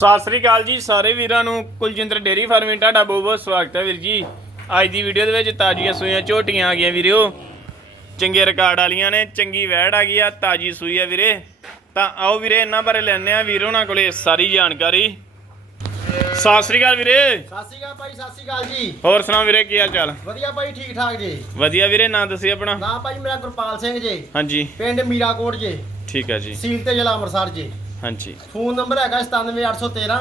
ਸਤਿ ਸ੍ਰੀ ਅਕਾਲ ਜੀ ਸਾਰੇ ਵੀਰਾਂ ਨੂੰ ਕੁਲਜਿੰਦਰ ਡੇਰੀ ਫਾਰਮਿੰਗ ਤੁਹਾਡਾ ਬਹੁਤ ਬਹੁਤ ਸਵਾਗਤ ਹੈ ਵੀਰ ਜੀ। ਅੱਜ ਦੀ ਵੀਡੀਓ ਦੇ ਵਿੱਚ ਤਾਜ਼ੀਆਂ ਸੂਈਆਂ ਝੋਟੀਆਂ ਆ ਗਈਆਂ ਵੀਰਿਓ ਚੰਗੇ ਰਿਕਾਰਡ ਵਾਲੀਆਂ ਨੇ ਚੰਗੀ ਵੈੜ ਆ ਗਈ ਆ ਤਾਜ਼ੀ ਸੂਈ ਆ ਵੀਰੇ। ਤਾਂ ਆਓ ਵੀਰੇ ਇਹਨਾਂ ਬਾਰੇ ਲੈਣੇ ਆ ਵੀਰ ਉਹਨਾਂ ਕੋਲੇ ਸਾਰੀ ਜਾਣਕਾਰੀ। ਸਤਿ ਸ੍ਰੀ ਅਕਾਲ ਵੀਰੇ। ਸਤਿ ਸ਼੍ਰੀ ਅਕਾਲ ਭਾਈ ਸਤਿ ਸ਼੍ਰੀ ਅਕਾਲ ਜੀ। ਹੋਰ ਸੁਣਾਓ ਵੀਰੇ ਕੀ ਹਾਲ ਚਾਲ? ਵਧੀਆ ਭਾਈ ਠੀਕ ਠਾਕ ਜੀ। ਵਧੀਆ ਵੀਰੇ ਨਾਂ ਦੱਸੀ ਆਪਣਾ। ਨਾਮ ਭਾਈ ਮੇਰਾ ਗੁਰਪਾਲ ਸਿੰਘ ਜੀ। ਹਾਂਜੀ। ਪਿੰਡ ਮੀਰਾਕੋਟ ਜੀ। ਠੀਕ ਹੈ ਜੀ। ਸੀਲ ਤੇ ਜ਼ਿਲ੍ਹਾ ਅੰਮ੍ਰਿਤਸਰ ਜੀ। ਹਾਂਜੀ। ਫੋਨ ਨੰਬਰ ਹੈਗਾ 97813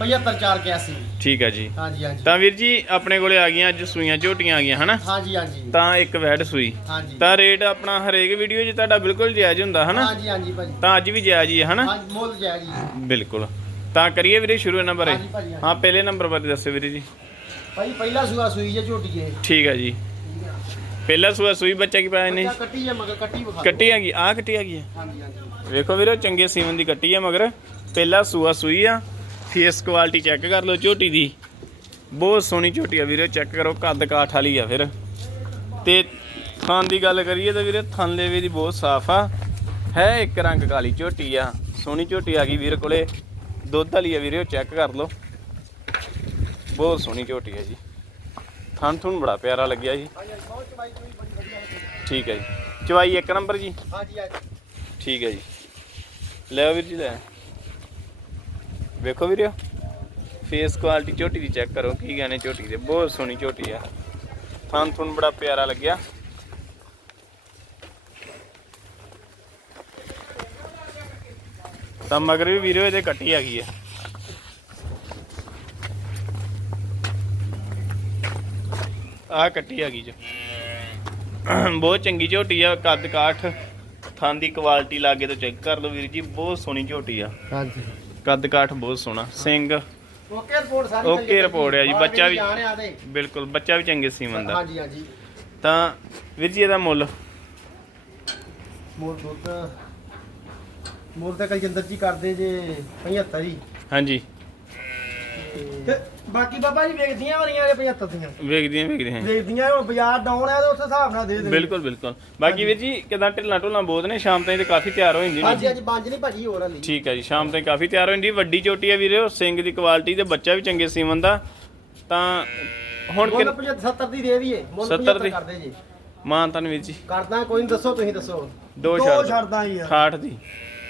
75481 ਠੀਕ ਹੈ ਜੀ। ਹਾਂਜੀ ਹਾਂਜੀ। ਤਾਂ ਵੀਰ ਜੀ ਆਪਣੇ ਕੋਲੇ ਆ ਗਈਆਂ ਅੱਜ ਸੂਈਆਂ ਝੋਟੀਆਂ ਆ ਗਈਆਂ ਹਨਾ? ਹਾਂਜੀ ਹਾਂਜੀ। ਤਾਂ ਇੱਕ ਵੈੜ ਸੂਈ। ਹਾਂਜੀ। ਤਾਂ ਰੇਟ ਆਪਣਾ ਹਰੇਕ ਵੀਡੀਓ 'ਚ ਤੁਹਾਡਾ ਬਿਲਕੁਲ ਜਾਇਜ਼ ਹੁੰਦਾ ਹਨਾ? ਹਾਂਜੀ ਹਾਂਜੀ ਭਾਜੀ। ਤਾਂ ਅੱਜ ਵੀ ਜਾਇਜ਼ ਹੀ ਹੈ ਹਨਾ? ਹਾਂਜੀ ਮੁੱਲ ਜਾਇਆ ਜੀ ਬਿਲਕੁਲ। ਤਾਂ ਕਰੀਏ ਵੀਰੇ ਸ਼ੁਰੂ ਇਹਨਾਂ ਬਾਰੇ? ਹਾਂਜੀ ਭਾਜੀ, ਹਾਂਜੀ। ਹਾਂ ਪਹਿਲੇ ਨੰਬਰ ਬਾਰੇ ਦੱਸੋ ਵੀਰੇ ਜੀ। ਭਾਈ ਪਹਿਲਾ ਸੂਆ ਸੂਈ ਜੇ ਝੋਟੀ ਜੇ ਠੀਕ ਹੈ ਜੀ। ਪਹਿਲਾ ਸੂਆ ਸੂਈ ਬੱਚਾ ਕੀ ਪਾਇਆ ਬੱਚਾ ਕੱਟੀ ਜੇ ਮਗਰ ਕੱਟੀ ਵਿਖਾ। ਕੱਟੀ ਹੈਗੀ ਆ ਕੱਟੀ ਹੈਗੀ ਹੈ? ਹਾਂਜੀ ਹਾਂਜੀ। ਵੇਖੋ ਵੀਰੇ ਚੰਗੇ ਸੀਮਨ ਦੀ ਕੱਟੀ ਹੈ ਮਗਰ। ਪਹਿਲਾ ਸੂਆ ਸੂਈ ਆ ਫੇਸ ਕੁਆਲਿਟੀ ਚੈੱਕ ਕਰ ਲਓ ਝੋਟੀ ਦੀ। ਬਹੁਤ ਸੋਹਣੀ ਝੋਟੀ ਆ ਵੀਰੇ ਚੈੱਕ ਕਰੋ ਕੱਦ ਕਾਠ ਵਾਲੀ ਆ ਫਿਰ। ਤੇ ਥਣ ਦੀ ਗੱਲ ਕਰੀਏ ਤਾਂ ਵੀਰੇ ਥਣ ਲੇਵੇ ਦੀ ਬਹੁਤ ਸਾਫ਼ ਆ। ਹੈ ਇੱਕ ਰੰਗ ਕਾਲੀ ਝੋਟੀ ਆ ਸੋਹਣੀ ਝੋਟੀ ਆ ਗਈ ਵੀਰ ਕੋਲੇ। ਦੁੱਧ ਵਾਲੀ ਆ ਵੀਰੇ ਚੈੱਕ ਕਰ ਲਓ। ਬਹੁਤ ਸੋਹਣੀ ਝੋਟੀ ਆ ਜੀ। ਥਣ ਥੁਣ ਬੜਾ ਪਿਆਰਾ ਲੱਗਿਆ ਜੀ। ਹੈ। ਠੀਕ ਹੈ ਜੀ। ਚਵਾਈ ਇੱਕ ਨੰਬਰ ਜੀ? ਹਾਂਜੀ ਹਾਂਜੀ। ਠੀਕ ਹੈ ਜੀ। ਲੈ ਵੀਰ ਜੀ, ਲੈ ਵੇਖੋ ਵੀਰਿਓ ਫੇਸ ਕੁਆਲਿਟੀ ਝੋਟੀ ਦੀ ਚੈੱਕ ਕਰੋ, ਕੀ ਗਾਣੇ ਝੋਟੀ ਦੇ। ਬਹੁਤ ਸੋਹਣੀ ਝੋਟੀ ਆ। ਥਾਂ ਥੁਣ ਬੜਾ ਪਿਆਰਾ ਲੱਗਿਆ। ਤਾਂ ਮਗਰ ਵੀ ਵੀਰਿਓ, ਇਹਦੇ ਕੱਟੀ ਆ। ਹੈ ਆ ਕੱਟੀ ਹੈਗੀ ਗਈ ਬਹੁਤ ਚੰਗੀ ਝੋਟੀ ਆ, ਕੱਦ ਕਾਠ। ਥਾਂ ਦੀ ਕੁਆਲਿਟੀ ਲਾਗੇ ਤੋਂ ਚੈੱਕ ਕਰ ਲਓ ਵੀਰ ਜੀ ਬਹੁਤ ਸੋਹਣੀ ਝੋਟੀ ਆ। ਹਾਂਜੀ। ਕੱਦ ਕਾਠ ਬਹੁਤ ਸੋਹਣਾ ਸਿੰਘ। ਓਕੇ ਰਿਪੋਰਟ ਸਾਰੀ ਹੈ ਜੀ, ਬੱਚਾ ਵੀ- ਆ ਬਿਲਕੁਲ ਬੱਚਾ ਵੀ ਚੰਗੇ ਸੀਮਨ ਦਾ। ਹਾਂਜੀ ਹਾਂਜੀ। ਤਾਂ ਵੀਰ ਜੀ ਇਹਦਾ ਮੁੱਲ? ਮੋਲ ਦੁੱਧ ਮੋਲ ਤਾਂ ਕਲਜਿੰਦਰ ਜੀ ਕਰਦੇ ਜੇ 75 ਜੀ ਹਾਂਜੀ। ਤੇ ਬਾਕੀ ਬਾਬਾ ਜੀ ਵੇਚਦੀਆਂ ਵਰੀਆਂ ਜੇ 75 ਦੀਆਂ। ਵੇਖਦੀਆਂ ਵੇਖਦੀਆਂ ਵੇਚਦੀਆਂ ਉਹ ਬਾਜ਼ਾਰ ਡਾਊਨ ਹੈ ਤੇ ਉਸ ਹਿਸਾਬ ਨਾਲ ਦੇ ਦੇ ਬਿਲਕੁਲ ਬਿਲਕੁਲ। ਬਾਕੀ ਵੀਰ ਜੀ ਕਿਦਾਂ ਢਿੱਲਾਂ ਢੁੱਲਾਂ ਬਹੁਤ ਨੇ ਸ਼ਾਮ ਤਾਈਂ ਤੇ ਕਾਫੀ ਤਿਆਰ ਹੋ ਜਾਂਦੀ ਹਾਂਜੀ ਨੇ ਹਾਂਜੀ ਬੰਜ ਨਹੀਂ ਭਾਜੀ ਹੋਰ ਹਲੀ ਠੀਕ ਹੈ ਜੀ ਸ਼ਾਮ ਤਾਈਂ ਕਾਫੀ ਤਿਆਰ ਹੋ ਜਾਂਦੀ ਵੱਡੀ ਝੋਟੀ ਆ ਵੀਰੇ ਸਿੰਘ ਦੀ ਕੁਆਲਿਟੀ ਤੇ ਬੱਚਾ ਵੀ ਚੰਗੇ ਸੀਮਨ ਦਾ। ਤਾਂ ਹੁਣ ਕਿ 75 ਦੀ ਦੇ ਦਈਏ। ਮੁੱਲ 70 75 ਦੀ। ਕਰਦੇ ਜੀ। ਮਾਂ ਤਾਂ ਵੀਰ ਜੀ। ਕਰਦਾ ਕੋਈ ਨਹੀਂ ਦੱਸੋ ਤੁਸੀਂ ਦੱਸੋ। ਦੋ। ਛੱਡਦਾ ਹੀ ਆ 68 ਦੀ।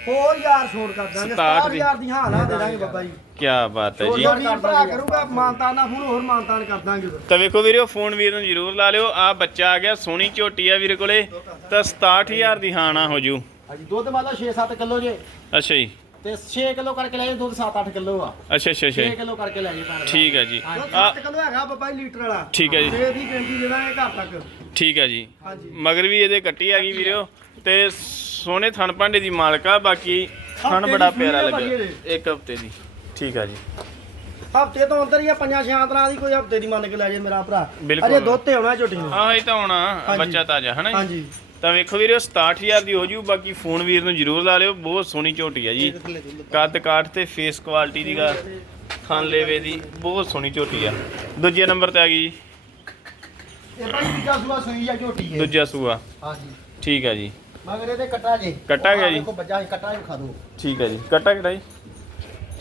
ਹੋਰ ਯਾਰ ਛੋੜ ਕਰ ਦਾਂਗੇ 67 ਦੀ। 67000 ਦੀ ਹਾਲ ਆ ਦੇ ਦਾਂਗੇ ਬਾਬਾ ਜੀ। ਕੀ ਬਾਤ ਹੈ ਹੋਰ ਜੀ। ਵੀਰ ਭਰਾ ਕਰੂਗਾ ਮਾਨਤਾਨ ਨਾਲ ਫੋਨ ਹੋਰ ਮਾਨਤਾਨ ਕਰ ਦਾਂਗੇ। ਤਾਂ ਵੇਖੋ ਵੀਰੋ ਫੋਨ ਵੀਰ ਨੂੰ ਜ਼ਰੂਰ ਲਾ ਲਿਓ। ਆ ਬੱਚਾ ਆ ਗਿਆ ਸੋਹਣੀ ਝੋਟੀ ਆ ਵੀਰੇ ਕੋਲੇ। ਤਾਂ 67000 ਦੀ ਹਾਣਾ ਹੋ ਜੂ। ਹਾਂਜੀ ਦੁੱਧ ਮੰਨ ਲਓ 6-7 ਕਿਲੋ ਜੇ। ਅੱਛਾ ਜੀ। ਤੇ 6 ਕਿਲੋ ਕਰਕੇ ਲੈ ਜਾਓ ਦੁੱਧ 7-8 ਕਿਲੋ ਆ। ਅੱਛਾ ਅੱਛਾ 6 ਅੱਛਾ। ਜੀ। ਕਿਲੋ ਕਰਕੇ ਲੈ ਜਾਓ ਭੈਣ ਭਰਾ। ਠੀਕ ਹੈ ਜੀ। ਹਾਂਜੀ, ਆ 7 ਕਿਲੋ ਹੈਗਾ ਬਾਬਾ ਜੀ ਲੀਟਰ ਵਾਲਾ। ਠੀਕ ਹੈ ਜੀ। ਤੇ ਦੀ ਬੇਨਤੀ ਦੇ ਦਾਂਗੇ ਘਰ ਤੱਕ। ਠੀਕ ਹੈ ਜੀ। ਹਾਂਜੀ। ਮਗਰ ਵੀ ਇਹਦੇ ਕੱਟੀ ਆ ਗਈ ਵੀਰੋ। ਤੇ ਸੋਹਣੇ ਥਣ ਭਾਂਡੇ ਦੀ ਮਾਲਕਾ ਬਾਕੀ ਥਣ ਬੜਾ ਪਿਆਰਾ ਭਾਜੀ ਇੱਕ ਹਫ਼ਤੇ ਦੀ। ਠੀਕ ਆ ਜੀ। ਹਫ਼ਤੇ ਤੋਂ ਅੰਦਰ ਹੀ ਆ ਪੰਜਾਂ ਛਿਆਂ ਤਰ੍ਹਾਂ ਦੀ ਕੋਈ ਹਫ਼ਤੇ ਦੀ ਮੰਨ ਕੇ ਲੈ ਜੇ ਮੇਰਾ ਭਰਾ। ਬਿਲਕੁਲ। ਅਜੇ ਦੁੱਧ ਤੇ ਆਉਣਾ ਝੋਟੀ ਨੂੰ ਆਹ ਇਹ ਤਾਂ ਹੋਣਾ ਹਾਂਜੀ। ਬੱਚਾ ਤਾਜ਼ਾ ਹਨਾ ਜੀ? ਹਾਂਜੀ। ਤਾਂ ਵੇਖੋ ਵੀਰੋ 67000 ਦੀ ਹੋ ਜੂ ਬਾਕੀ ਫੋਨ ਵੀਰ ਨੂੰ ਜ਼ਰੂਰ ਲਾ ਲਿਓ ਬਹੁਤ ਸੋਹਣੀ ਝੋਟੀ ਆ ਜੀ। ਕੱਦ ਕਾਠ ਤੇ ਫੇਸ ਕੁਆਲਿਟੀ ਦੀ ਗਾ ਥਣ ਲੇਵੇ ਦੀ ਬਹੁਤ ਸੋਹਣੀ ਝੋਟੀ ਆ। ਦੂਜੇ ਨੰਬਰ ਤੇ ਆ ਗਈ ਜੀ। ਇਹ ਦੂਜਾ ਸੂਆ ਸੂਈ ਆ ਝੋਟੀ ਹੈ ਦੂਜਾ ਸੂਆ। ਹਾਂਜੀ। ਠੀਕ ਆ ਜੀ। ਮਗਰ ਇਹਦੇ ਕੱਟਾ ਜੇ। ਕੱਟਾ ਗਿਆ ਜੀ? ਦੇਖੋ ਬੱਜਾ ਹੀ ਕੱਟਾ ਹੀ ਖਾ ਦੋ ਠੀਕ ਆ ਜੀ। ਕੱਟਾ ਕਿਹੜਾ ਜੀ?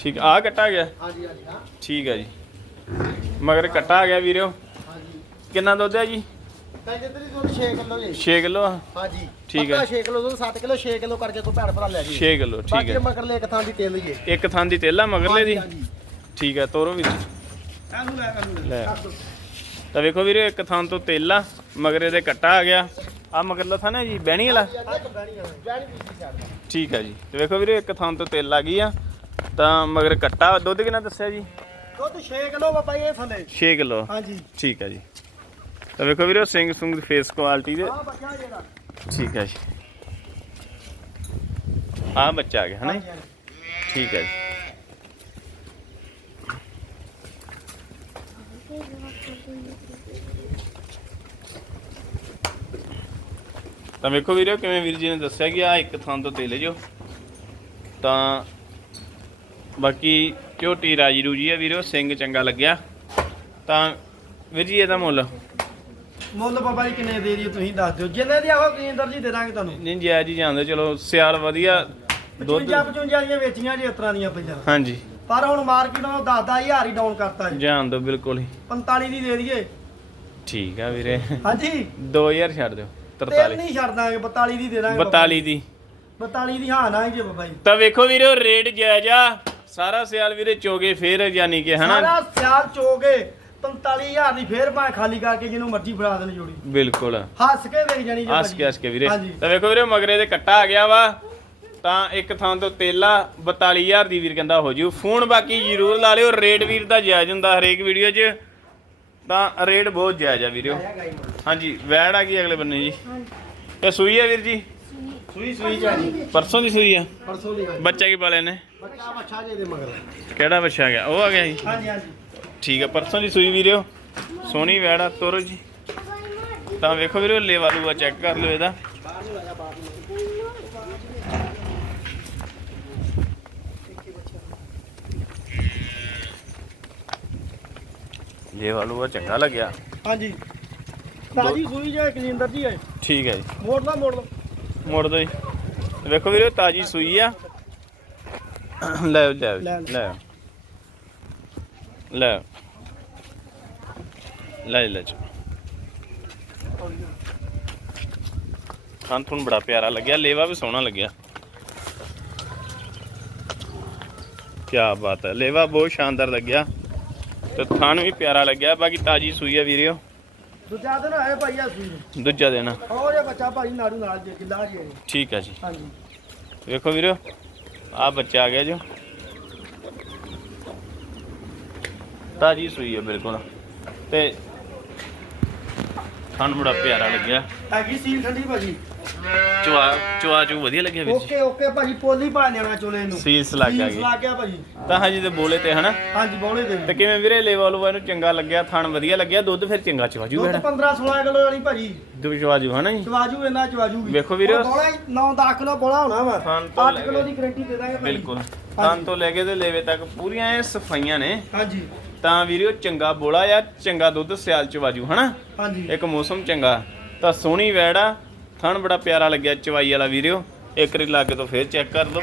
ਠੀਕ ਆ ਕੱਟਾ ਗਿਆ? ਹਾਂਜੀ ਹਾਂਜੀ ਹਾਂ। ਠੀਕ ਆ ਜੀ। ਮਗਰ ਕੱਟਾ ਆ ਗਿਆ ਵੀਰੋ। ਹਾਂਜੀ। ਕਿੰਨਾ ਦੁੱਧ ਹੈ ਜੀ? ਕਹਿੰਦੇ ਤੇ ਦੁੱਧ 6 ਕਿਲੋ ਜੇ। 6 ਕਿਲੋ ਹਾਂਜੀ। ਠੀਕ ਹੈ। 6 ਕਿਲੋ ਦੁੱਧ 7 ਕਿਲੋ 6 ਕਿਲੋ ਕਰਕੇ ਕੋਈ ਭੈਣ ਭਰਾ ਲੈ ਜੀ। 6 ਕਿਲੋ ਠੀਕ ਬਾਕੀ ਹੈ। ਮਗਰ ਲੈ ਇੱਕ ਥਾਂ ਦੀ ਤੇਲ ਜੇ। ਇੱਕ ਥਾਂ ਦੀ ਤੇਲਾ ਮਗਰਲੇ ਦੀ? ਠੀਕ ਹੈ ਤੋਰੋ ਵੀਰ ਲੈ। ਤਾਂ ਵੇਖੋ ਵੀਰੇ ਇੱਕ ਥਾਂ ਤੋਂ ਤੇਲਾ ਮਗਰ ਇਹਦੇ ਕੱਟਾ ਆ ਗਿਆ। ਆ ਮਗਰਲਾ ਥਾਂ ਨਾ ਜੀ ਬਹਿਣੀ ਵਾਲਾ। ਠੀਕ ਹੈ ਜੀ। ਤੇ ਵੇਖੋ ਵੀਰੇ ਇੱਕ ਥਾਂ ਤੋਂ ਤੇਲ ਆ ਗਈ ਆ। ਤਾਂ ਮਗਰ ਕੱਟਾ ਦੁੱਧ ਕਿੰਨਾ ਦੱਸਿਆ ਜੀ? ਦੁੱਧ 6 ਕਿਲੋ ਬਾਬਾ ਇਹ ਥੱਲੇ। 6 ਕਿਲੋ। ਹਾਂਜੀ। ਠੀਕ ਹੈ ਜੀ। ਤਾਂ ਵੇਖੋ ਵੀਰੇ ਸਿੰਘ ਸੁੰਗ ਦੀ ਫੇਸ ਕੁਆਲਿਟੀ ਦੇ ਆ ਬੱਚਾ ਜਿਹੜਾ। ਠੀਕ ਹੈ ਜੀ। ਆ ਬੱਚਾ ਆ ਗਿਆ ਹਨਾ। ਠੀਕ ਹੈ ਜੀ। ਤਾਂ ਵੇਖੋ ਵੀਰੋ ਕਿਵੇਂ ਵੀਰ ਜੀ ਨੇ ਦੱਸਿਆ ਕਿ ਆ ਇੱਕ ਥਾਂ ਤੋਂ ਤੇਲੇ ਜੋ ਤਾਂ ਬਾਕੀ ਝੋਟੀ ਰਾਜੀ ਰੂਜੀ ਆ ਵੀਰੋ ਸਿੰਘ ਚੰਗਾ ਲੱਗਿਆ। ਤਾਂ ਵੀਰ ਜੀ ਇਹਦਾ ਮੁੱਲ। ਮੁੱਲ ਬਾਬਾ ਜੀ ਕਿੰਨੇ ਦੇ ਰਹੀ ਤੁਸੀਂ ਦੱਸ ਦਿਓ। ਜਿੰਨੇ ਦੀ ਆਹੋ ਕੇਂਦਰ ਜੀ ਦੇ ਦਾਂਗੇ ਤੁਹਾਨੂੰ। ਨਹੀਂ ਜਾਇਜ਼ ਹੀ ਜਾਂਦੇ ਚਲੋ ਸਿਆਲ ਵਧੀਆ। ਦੁੱਧ 55 55 ਦੀਆਂ ਵੇਚੀਆਂ ਜੀ ਇਸ ਤਰ੍ਹਾਂ ਦੀਆਂ ਪੰਜਾਂ ਹਾਂਜੀ। ਪਰ ਹੁਣ ਮਾਰਕੀਟ ਨੂੰ 10000 ਹੀ ਡਾਊਨ ਕਰਤਾ ਜੀ। ਜਾਣ ਦੋ ਬਿਲਕੁਲ ਹੀ। 45 ਦੀ ਦੇ ਦਈਏ। ਠੀਕ ਆ ਵੀਰੇ। ਹਾਂਜੀ। 2000 ਛੱਡ ਦਿਓ। 43 ਨਹੀਂ ਛੱਡ ਦਾਂਗੇ 42 ਦੀ ਦੇ ਦਾਂਗੇ 42 ਦੀ। 42 ਦੀ ਹਾਂ ਨਾ ਹੀ ਜੇ ਬਾਬਾ ਜੀ। ਤਾਂ ਵੇਖੋ ਵੀਰੇ ਉਹ ਰੇਟ ਜਾਇਜ਼ ਆ। ਸਾਰਾ ਸਿਆਲ ਵੀਰੇ ਚੋਗੇ ਫੇਰ ਯਾਨੀ ਕਿ ਹਨਾ। ਸਾਰਾ ਸਿਆਲ ਚੋਗੇ 45000 ਦੀ ਫੇਰ ਭਾਵੇਂ ਖਾਲੀ ਕਰਕੇ ਜਿਹਨੂੰ ਮਰਜ਼ੀ ਫੜਾ ਦੇਣ ਜੋੜੀ। ਬਿਲਕੁਲ। ਹੱਸ ਕੇ ਵੇਚ ਜਾਣੀ ਜੇ ਹੱਸ ਕੇ ਹੱਸ ਕੇ ਵੀਰੇ। ਹਾਂਜੀ। ਤਾਂ ਵੇਖੋ ਵੀਰੇ ਮਗਰੇ ਦੇ ਕੱਟਾ ਆ ਗਿਆ ਵਾ। ਤਾਂ ਇੱਕ ਥਾਂ ਤੋਂ ਤੇਲਾ 42000 ਦੀ ਵੀਰ ਕਹਿੰਦਾ ਹੋ ਜੂ। ਫੋਨ ਬਾਕੀ ਜ਼ਰੂਰ ਲਾ ਲਿਓ। ਰੇਟ ਵੀਰ ਦਾ ਜਾਇਜ਼ ਹੁੰਦਾ ਹਰੇਕ ਵੀਡੀਓ 'ਚ। ਤਾਂ ਰੇਟ ਬਹੁਤ ਜਾਇਜ਼ ਆ ਵੀਰੋ ਹਾਂਜੀ ਵੈੜ ਆ ਗਈ ਅਗਲੇ ਬੰਨੇ ਜੀ। ਇਹ ਸੂਈ ਆ ਵੀਰ ਜੀ? ਸੂਈ। ਸੂਈ ਜਾਣੀ ਪਰਸੋਂ ਦੀ ਸੂਈ ਆ? ਪਰਸੋਂ ਦੀ ਬੱਚਾ ਕੀ ਪਾਲੇ ਨੇ ਬੱਚਾ ਬੱਚਾ ਜੇ ਦੇ ਮਗਰ। ਕਿਹੜਾ ਬੱਚਾ ਆ ਗਿਆ ਉਹ ਆ ਗਿਆ ਜੀ। ਹਾਂਜੀ ਹਾਂਜੀ। ਠੀਕ ਆ ਪਰਸੋਂ ਦੀ ਸੂਈ ਵੀਰਿਓ ਸੋਹਣੀ ਵੈੜ ਆ ਤੋਰੋ ਜੀ। ਤਾਂ ਵੇਖੋ ਵੀਰੋ ਲੇਵਾ ਲੂਆ ਚੈੱਕ ਕਰ ਲਿਓ ਇਹਦਾ। ਲੇਵਾ ਲੂਆ ਚੰਗਾ ਲੱਗਿਆ। ਹਾਂਜੀ। ਤਾਜੀ ਸੂਈ ਜੇ ਕਲਿੰਦਰ ਜੀ ਹੈ। ਠੀਕ ਹੈ ਜੀ। ਮੋੜ ਲਾ ਮੋੜ ਲਾ। ਮੋੜ ਦੋ ਜੀ। ਵੇਖੋ ਵੀਰੋ ਤਾਜੀ ਸੂਈ ਆ। ਲੈ ਲੈ ਲੈ। ਲੈ। ਲੈ। ਲੈ ਚ ਖਾਨ ਤੁਹਾਨੂੰ ਬੜਾ ਪਿਆਰਾ ਲੱਗਿਆ ਲੇਵਾ ਵੀ ਸੋਹਣਾ ਲੱਗਿਆ। ਕੀ ਬਾਤ ਹੈ ਲੇਵਾ ਬਹੁਤ ਸ਼ਾਨਦਾਰ ਲੱਗਿਆ ਤੇ ਥਾਨ ਵੀ ਪਿਆਰਾ ਲੱਗਿਆ। ਬਾਕੀ ਤਾਜੀ ਸੂਈ ਆ ਵੀਰਿਓ। ਦੂਜਾ ਦਿਨ ਆਏ ਭਾਈ ਆ ਸੂਈ ਦੂਜਾ ਦੇਣਾ ਹੋਰ ਇਹ ਬੱਚਾ ਭਾਈ ਨਾੜੂ ਨਾਲ ਜੇ ਕਿੱਲਾ ਜੀ ਇਹ। ਠੀਕ ਹੈ ਜੀ। ਹਾਂਜੀ। ਵੇਖੋ ਵੀਰੋ ਆ ਬੱਚਾ ਆ ਗਿਆ ਜੋ। ਤਾਜੀ ਸੂਈ ਹੈ ਬਿਲਕੁਲ ਤੇ ਖਾਣ ਬੜਾ ਪਿਆਰਾ ਲੱਗਿਆ। ਹੈਗੀ ਸੀਲ ਠੰਡੀ ਭਾਜੀ। ਚਵਾ ਚਵਾ ਚੂ ਵਧੀਆ ਲੱਗਿਆ ਵੀਰ ਜੀ। ਓਕੇ ਓਕੇ ਭਾਜੀ ਪੋਲੀ ਪਾ ਲੈਣਾ ਚੋਲੇ ਨੂੰ। ਸੀਸ ਲੱਗ ਸੀਸ ਗਈ ਲੱਗ ਗਿਆ ਭਾਜੀ। ਤਾਂ ਹਾਂਜੀ ਤੇ ਬੋਲੇ ਤੇ ਹਨਾ। ਹਾਂਜੀ ਬੌਲੇ ਦੇ ਤੇ ਕਿਵੇਂ ਵੀਰੇ ਲੈਵਲ ਇਹਨੂੰ ਚੰਗਾ ਲੱਗਿਆ ਥਣ ਵਧੀਆ ਲੱਗਿਆ ਦੁੱਧ ਫਿਰ ਚੰਗਾ ਚਵਾਜੂ ਦੁੱਧ ਹੈ 15 16 ਕਿਲੋ ਵਾਲੀ ਭਾਜੀ। ਦੁੱਧ ਚਵਾਜੂ ਹਨਾ ਜੀ? ਚਵਾਜੂ ਇਹਨਾਂ ਚਵਾਜੂ ਵੀ। ਵੇਖੋ ਵੀਰੋ। 9 10 ਕਿਲੋ ਬੋਲਾ ਹੋਣਾ ਵਾ। ਖਾਣ ਤੋਂ 8 ਲੈ ਕਿਲੋ ਕੇ। ਦੀ ਗਰੰਟੀ ਦੇ ਦਾਂਗੇ ਭਾਜੀ। ਬਿਲਕੁਲ। ਥਣ ਤੋਂ ਲੈ ਕੇ ਤੇ ਲੇਵੇ ਤੱਕ ਪੂਰੀਆਂ ਇਹ ਸਫਾਈਆਂ ਨੇ। ਹਾਂਜੀ। ਤਾਂ ਵੀਰਿਓ ਚੰਗਾ ਬੋਲਾ ਆ ਚੰਗਾ ਦੁੱਧ ਸਿਆਲ ਚਵਾਜੂ ਹਨਾ? ਹਾਂਜੀ। ਇੱਕ ਮੌਸਮ ਚੰਗਾ ਤਾਂ ਸੋਹਣੀ ਵੈੜ ਥਣ ਬੜਾ ਪਿਆਰਾ ਲੱਗਿਆ ਚਵਾਈ ਵਾਲਾ ਵੀਰਿਓ। ਇੱਕ ਰੀ ਲਾਗੇ ਤੋਂ ਫੇਰ ਚੈੱਕ ਕਰ ਲਓ।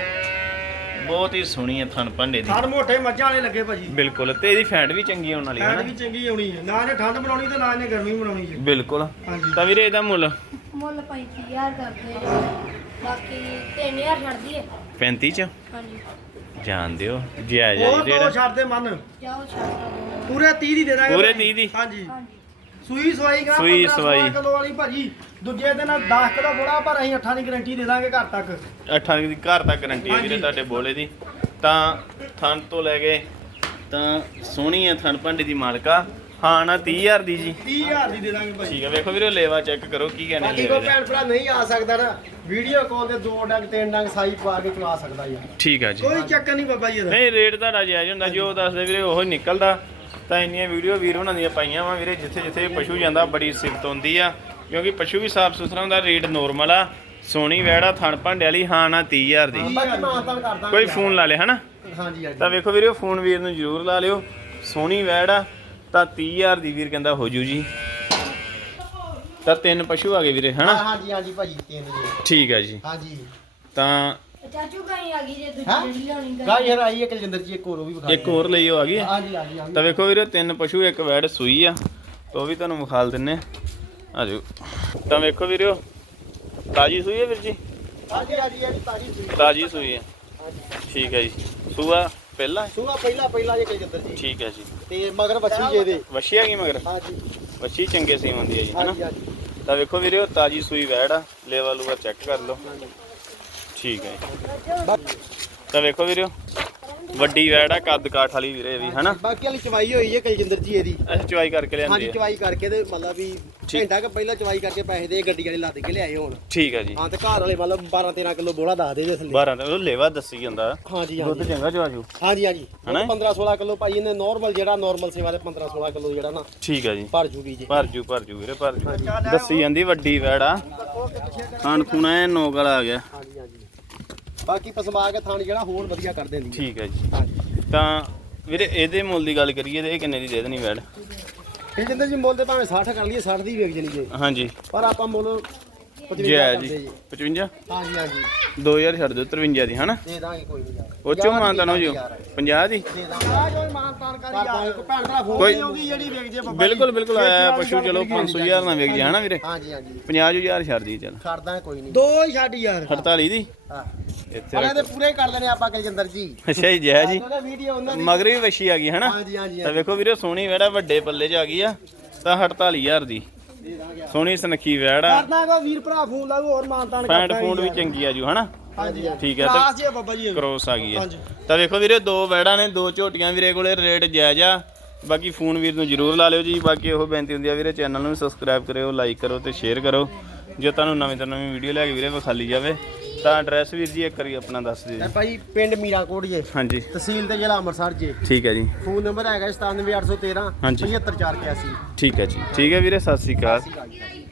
ਬਹੁਤ ਹੀ ਸੋਹਣੀ ਹੈ ਥਣ ਭਾਂਡੇ ਦੀ। ਥੜ ਮੋਟੇ ਮੱਝਾਂ ਵਾਲੇ ਲੱਗੇ ਭਾਜੀ। ਬਿਲਕੁਲ ਤੇ ਇਹਦੀ ਫੈਟ ਵੀ ਚੰਗੀ ਆਉਣ ਵਾਲੀ ਹੈ ਐਡ ਨਾ ਵੀ ਚੰਗੀ ਆਉਣੀ ਹੈ ਨਾ ਇਹਨੇ ਠੰਡ ਬਣਾਉਣੀ ਤੇ ਨਾ ਇਹਨੇ ਗਰਮੀ ਬਣਾਉਣੀ ਹੈ ਬਿਲਕੁਲ। ਹਾਂਜੀ। ਤਾਂ ਵੀਰੇ ਇਹਦਾ ਮੁੱਲ? ਮੁੱਲ 35000 ਕਰਦੇ। ਬਾਕੀ 3000 ਛੱਡਦੀ ਹੈ 35 ਚ? ਹਾਂਜੀ। ਜਾਣ ਦਿਓ ਹੋਰ ਆ ਜੀ ਦੋ ਰੇਟ ਛੱਡ ਦੇ ਮਨ। ਜਾਓ ਛੱਡ ਪੂਰੇ 30 ਦੀ ਦੇ ਦਾਂਗੇ ਪੂਰੇ ਭਾਜੀ। 30 ਦੀ? ਹਾਂਜੀ। ਹਾਂਜੀ। ਸੂਈ ਸਵਾਈ ਗਾ ਸੂਈ 15 ਸਵਾਈ। 16 ਕਿਲੋ ਵਾਲੀ ਭਾਜੀ। ਦੂਜੇ ਦਿਨ 10 ਕਿਲੋ ਬੋਲਾ ਪਰ ਅਸੀਂ 8 ਦੀ ਗਰੰਟੀ ਦੇ ਦਾਂਗੇ ਘਰ ਤੱਕ। ਅੱਠਾਂ ਦੀ ਘਰ ਤੱਕ ਗਰੰਟੀ ਹੈ ਵੀਰੇ ਹਾਂਜੀ। ਤੁਹਾਡੇ ਬੋਲੇ ਦੀ। ਤਾਂ ਥਣ ਤੋਂ ਲੈ ਕੇ ਤਾਂ ਸੋਹਣੀ ਹੈ ਥਣ ਭਾਂਡੇ ਦੀ ਮਾਲਕਾ। ਹਾਂ ਨਾ 30000 ਦੀ ਜੀ। 30000 ਦੀ ਦੇ ਦਾਂਗੇ ਭਾਜੀ ਠੀਕ ਹੈ ਵੇਖੋ ਵੀਰੇ ਲੇਵਾ ਚੈੱਕ ਕਰੋ ਕੀ ਕਹਿੰਦੇ ਬਾਕੀ ਲੇਵੇ ਕੋਈ ਦਾ ਭੈਣ ਭਰਾ ਨਹੀਂ ਆ ਸਕਦਾ ਨਾ। ਵੀਡੀਓ ਕਾਲ ਤੇ ਦੋ ਡੰਗ ਤਿੰਨ ਡੰਗ ਸਾਈ ਪਾ ਕੇ ਚਲਾ ਸਕਦਾ ਯਾਰ। ਠੀਕ ਹੈ ਜੀ। ਕੋਈ ਚੱਕਰ ਨਹੀਂ ਬਾਬਾ ਜੀ ਇਹਦਾ। ਨਹੀਂ ਰੇਟ ਤੁਹਾਡਾ ਜਾਇਜ਼ ਹੁੰਦਾ ਜੋ ਦੱਸਦੇ ਵੀਰੇ ਉਹ ਹੀ ਨਿਕਲਦਾ। ਤਾਂ ਇੰਨੀਆਂ ਵੀਡੀਓ ਵੀਰ ਉਹਨਾਂ ਦੀਆਂ ਪਾਈਆਂ ਵਾ ਵੀਰੇ ਜਿੱਥੇ ਜਿੱਥੇ ਪਸ਼ੂ ਜਾਂਦਾ ਬੜੀ ਸਿਫਤ ਹੁੰਦੀ ਆ। ਕਿਉਂਕਿ ਪਸ਼ੂ ਵੀ ਸਾਫ਼ ਸੁਥਰਾ ਹੁੰਦਾ ਰੇਟ ਨੋਰਮਲ ਆ। ਸੋਹਣੀ ਵੈੜਾ ਥਣ ਭਾਂਡੇ ਵਾਲੀ ਹਾਂ ਨਾ 30000 ਦੀ। ਬਾਕੀ ਮਾਨਤਾਨ ਕਰ ਦਾਂਗੇ ਕੋਈ ਫੋਨ ਲਾ ਲੇ ਹਨਾ? ਹਾਂਜੀ ਹਾਂਜੀ। ਤਾਂ ਵੇਖੋ ਵੀਰੇ ਫੋਨ ਵੀਰ ਨੂੰ ਜ਼ਰੂਰ ਲਾ ਲਿਓ। ਸੋਹਣੀ ਵੈੜ ਆ ਤਾਂ 30000 ਦੀ ਵੀਰ ਕਹਿੰਦਾ ਹੋ ਜੂ ਜੀ। ਤਾਂ ਤਿੰਨ ਪਸ਼ੂ ਆ ਗਏ ਵੀਰੇ ਹਾਂ ਹਨਾ ਹਾਂਜੀ ਹਾਂਜੀ ਭਾਜੀ ਤਿੰਨ ਜੀ। ਠੀਕ ਆ ਜੀ। ਹਾਂਜੀ। ਤਾਂ ਚਾਚੂ ਗਾਈ ਆ ਗਈ ਜੇ ਦੂਜੀ ਜਿਹੜੀ ਲਿਆਉਣੀ ਗਾ ਯਾਰ ਆਈ ਹੈ ਕਲਜਿੰਦਰ ਜੀ ਇੱਕ ਹੋਰ ਉਹ ਵੀ ਵਿਖਾ ਇੱਕ ਹੋਰ ਲਈਓ ਆ ਗਈ। ਹਾਂਜੀ ਹਾਂਜੀ ਹਾਂਜੀ। ਤਾਂ ਵੇਖੋ ਵੀਰੇ ਤਿੰਨ ਪਸ਼ੂ ਇੱਕ ਵੈੜ ਸੂਈ ਆ ਤਾਂ ਉਹ ਵੀ ਤੁਹਾਨੂੰ ਵਿਖਾਲ ਦਿੰਨੇ ਆ। ਜਾਓ। ਤਾਂ ਵੇਖੋ ਵੀਰਿਓ ਤਾਜੀ ਸੂਈ ਹੈ ਵੀਰ ਜੀ? ਹਾਂਜੀ ਹਾਂਜੀ ਹਾਂਜੀ ਤਾਜੀ ਸੂਈ। ਤਾਜੀ ਸੂਈ ਹੈ ਠੀਕ ਹੈ ਜੀ। ਸੂਆ ਪਹਿਲਾ? ਸੂਆ ਪਹਿਲਾ ਪਹਿਲਾ ਜੇ ਕਲਜਿੰਦਰ ਜੀ। ਠੀਕ ਹੈ ਜੀ। ਤੇ ਮਗਰ ਬੱਚੀ ਜੇ ਦੇ ਵਸ਼ੀ ਆ ਗਈ ਮਗਰ? ਹਾਂਜੀ। ਵਸ਼ੀ ਚੰਗੇ ਸੀ ਹੁੰਦੀ ਹੈ ਜੀ ਹਨਾ? ਹਾਂਜੀ ਹਾਂਜੀ। ਤਾਂ ਵੇਖੋ ਵੀਰਿਓ ਤਾਜੀ ਸੂਈ ਵੈੜ ਆ। ਲੇਵਾ ਲੂਆ ਚੈੱਕ ਕਰ ਲਓ। ਠੀਕ ਹੈ ਤਾਂ ਵੇਖੋ ਵੀਰਿਓ ਵੱਡੀ ਵੈੜ ਆ ਕੱਦ ਕਾਠ ਵਾਲੀ ਵੀਰੇ ਵੀ ਹਨਾ? ਬਾਕੀ ਵਾਲੀ ਚਵਾਈ ਹੋਈ ਹੈ ਕਲਜਿੰਦਰ ਜੀ ਇਹਦੀ। ਅਸੀਂ ਚਵਾਈ ਕਰਕੇ ਲਿਆਂਦੀ ਹਾਂਜੀ ਹੈ ਚਵਾਈ ਕਰਕੇ ਤੇ ਮਤਲਬ ਵੀ ਠੀਕ। ਘੰਟਾ ਕ ਪਹਿਲਾਂ ਚਵਾਈ ਕਰਕੇ ਪੈਸੇ ਦੇ ਗੱਡੀ ਵਾਲੇ ਲੱਦ ਕੇ ਲਿਆਏ ਹੁਣ। ਠੀਕ ਹੈ ਜੀ। ਹਾਂ ਤੇ ਘਰ ਵਾਲੇ ਮਤਲਬ 12 13 ਕਿਲੋ ਬੋਲਾ ਦੱਸ ਦੇ ਜੇ ਥੱਲੇ। 12 ਦਾ ਉਹ ਲੇਵਾ ਦੱਸੀ ਜਾਂਦਾ। ਹਾਂਜੀ ਦੁੱਧ ਹਾਂਜੀ। ਚੰਗਾ ਜਵਾਜੂ ਹਾਂਜੀ ਹਾਂਜੀ। ਹਨਾ? 15 16 ਕਿਲੋ ਭਾਈ ਇਹਨੇ ਨਾਰਮਲ ਜਿਹੜਾ ਨਾਰਮਲ ਸੇਵਾ ਦੇ 15 16 ਕਿਲੋ ਜਿਹੜਾ ਨਾ ਠੀਕ ਹੈ ਜੀ। ਭਰ ਜੂਗੀ ਜੀ। ਭਰ ਜੂ ਭਰ ਜੂ ਵੀਰੇ ਭਰ ਜੂ। ਦੱਸੀ ਜਾਂਦੀ ਵੱਡੀ ਵੈੜ ਆ। ਖਾਣ ਖੂਣਾ ਵਾਲਾ ਆ ਗਿਆ। ਹਾਂਜੀ ਹਾਂਜੀ। ਬਾਕੀ ਪਸਮਾ ਕੇ ਥਾਣ ਜਿਹੜਾ ਹੋਰ ਵਧੀਆ ਕਰ ਦਿੰਦੀ ਹੈ ਠੀਕ ਹੈ ਜੀ। ਹਾਂਜੀ। ਤਾਂ ਵੀਰੇ ਇਹਦੇ ਮੁੱਲ ਦੀ ਗੱਲ ਕਰੀਏ ਤੇ ਇਹ ਕਿੰਨੇ ਦੀ ਦੇ ਦੇਣੀ ਵੈੜ ਇਹ ਜਿੰਦਰ ਜੀ ਮੁੱਲ ਤੇ ਭਾਵੇਂ 60 ਕਰ ਲਈਏ 60 ਦੀ ਵੇਚ ਜਣੀ ਜੇ। ਹਾਂਜੀ। ਪਰ ਆਪਾਂ ਮੁੱਲ ਜੈ ਜੀ। 55 ਹਾਂਜੀ ਹਾਂਜੀ। 2000 ਛੱਡ ਦਿਓ 53 ਦੀ ਹਨਾ? ਦੇ ਦਾਂਗੇ ਕੋਈ ਨਹੀਂ ਯਾਰ। ਉਹ ਚੋਂ ਮਾਨਤਾਨ ਹੋ ਜਿਓ। 50 ਦੀ। ਦੇ? ਦਾਂਗੇ। ਮਾਨਤਾਨ ਕਰ ਯਾਰ। ਕੋਈ ਭੈਣ ਭਰਾ ਫੋਨ ਨਹੀਂ ਆਉਂਦੀ ਜਿਹੜੀ ਵੇਖ ਜੇ ਬਾਬਾ ਬਿਲਕੁਲ ਬਿਲਕੁਲ ਆਇਆ ਪਸ਼ੂ ਚਲੋ 500000 ਨਾਲ ਵਿਕ ਜਾ ਹਨਾ ਵੀਰੇ? ਹਾਂਜੀ ਹਾਂਜੀ। 50000 ਛੱਡ ਦੀ ਚਲ। ਛੱਡ ਦਾਂਗੇ ਕੋਈ ਨਹੀਂ। ਦੋ ਹੀ ਛੱਡ ਯਾਰ। 48 ਦੀ? ਹਾਂ। ਇੱਥੇ ਤੇ ਰੱਖੋ। ਪੂਰੇ ਕਰ ਲੈਣੇ ਆਪਾਂ ਕਲਜਿੰਦਰ ਜੀ। ਅੱਛਾ ਜੀ ਜੈ ਜੀ। ਉਹਦਾ ਵੀਡੀਓ ਉਹਨਾਂ ਦੀ ਮਗਰ ਵੀ ਵਸ਼ੀ ਆ ਗਈ ਹਨਾ? ਹਾਂਜੀ ਹਾਂਜੀ ਤਾਂ ਵੇਖੋ ਵੀਰੇ ਸੋਹਣੀ ਵੈੜਾ ਵੱਡੇ ਪੱਲੇ 'ਚ ਆ ਗਈ ਆ ਤਾਂ 48000 ਦੀ। ਸੋਹਣੀ ਸਨਖੀ ਵੈੜਾ। ਕਰਦਾ ਕੋ ਵੀਰ ਭਰਾ ਫੋਨ ਲਾਗੂ ਹੋਰ ਮਾਨਤਾਨ ਪੈਂਟ ਫੂੰਡ ਵੀ ਚੰਗੀ ਆ ਜੂ ਹਨਾ? ਹਾਂਜੀ ਠੀਕ ਹੈ ਕਲਾਸ ਤਾਂ ਜੀ ਆ ਬਾਬਾ ਜੀ ਕ੍ਰੋਸ ਆ ਗਈ ਹੈ ਹਾਂਜੀ। ਤਾਂ ਵੇਖੋ ਵੀਰੇ ਦੋ ਵੈੜਾਂ ਨੇ ਦੋ ਝੋਟੀਆਂ ਵੀਰੇ ਕੋਲੇ ਰੇਟ ਜਾਇਜ਼ ਆ। ਬਾਕੀ ਫੋਨ ਵੀਰ ਨੂੰ ਜਰੂਰ ਲਾ ਲਿਓ ਜੀ। ਬਾਕੀ ਉਹ ਬੇਨਤੀ ਹੁੰਦੀ ਆ ਵੀਰੇ ਚੈਨਲ ਨੂੰ ਸਬਸਕ੍ਰਾਈਬ ਕਰਿਓ ਲਾਈਕ ਕਰੋ ਤੇ ਸ਼ੇਅਰ ਕਰੋ। ਜੇ ਤੁਹਾਨੂੰ ਨਵੀਂ ਤੋਂ ਨਵੀਂ ਵੀਡੀਓ ਲੈ ਕੇ ਵੀਰੇ ਵਿਖਾਲੀ ਜਾਵੇ ਤਾਂ ਐਡਰੈਸ ਵੀਰ ਜੀ ਇੱਕ ਵਾਰੀ ਆਪਣਾ ਦੱਸ ਦਿਓ ਇਹ ਜੀ ਭਾਈ ਪਿੰਡ ਮੀਰਾਕੋਟ ਜੇ ਹਾਂਜੀ। ਤਹਿਸੀਲ ਤੇ ਜ਼ਿਲ੍ਹਾ ਅੰਮ੍ਰਿਤਸਰ ਜੇ। ਠੀਕ ਹੈ ਜੀ। ਫੋਨ ਨੰਬਰ ਹੈਗਾ 97813 ਹਾਂਜੀ। 75481 ਠੀਕ ਹੈ ਜੀ। ਠੀਕ ਹੈ ਵੀਰੇ ਸਤਿ ਸ਼੍ਰੀ ਅਕਾਲ।